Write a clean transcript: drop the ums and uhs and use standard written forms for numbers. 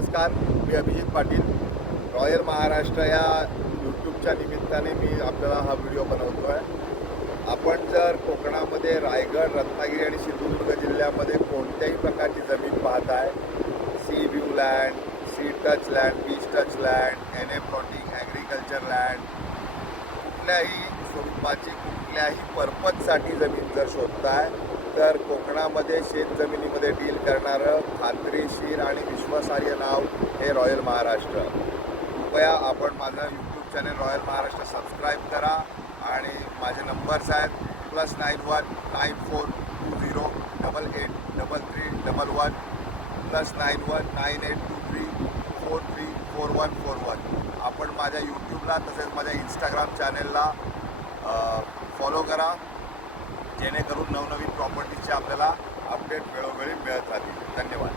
नमस्कार, मी अभिजित पाटील. रॉयल महाराष्ट्र या यूट्यूबच्या निमित्ताने मी आपल्याला हा व्हिडिओ बनवतो आहे. आपण जर कोकणामध्ये रायगड, रत्नागिरी आणि सिंधुदुर्ग जिल्ह्यामध्ये कोणत्याही प्रकारची जमीन पाहत आहे, sea view land, sea touch land, beach touch land, N A plotting, agriculture land, कुठल्याही स्वरूपाची कुठल्याही पर्पजसाठी जमीन जर शोधताय तर कोकणामध्ये शेतजमिनीमध्ये डील करणारं खात्रीशीर आणि विश्वासार्ह नाव हे रॉयल महाराष्ट्र. कृपया आपण माझं YouTube channel royal Maharashtra subscribe करा आणि माझे नंबर्स आहेत +919420883311 +919823434141. आपण माझ्या यूट्यूबला तसेच माझ्या इंस्टाग्राम चॅनेलला फॉलो करा, जेणेकरून नवनवीन प्रॉपर्टीचे आपल्याला अपडेट वेळोवेळी मिळत राहतील. धन्यवाद.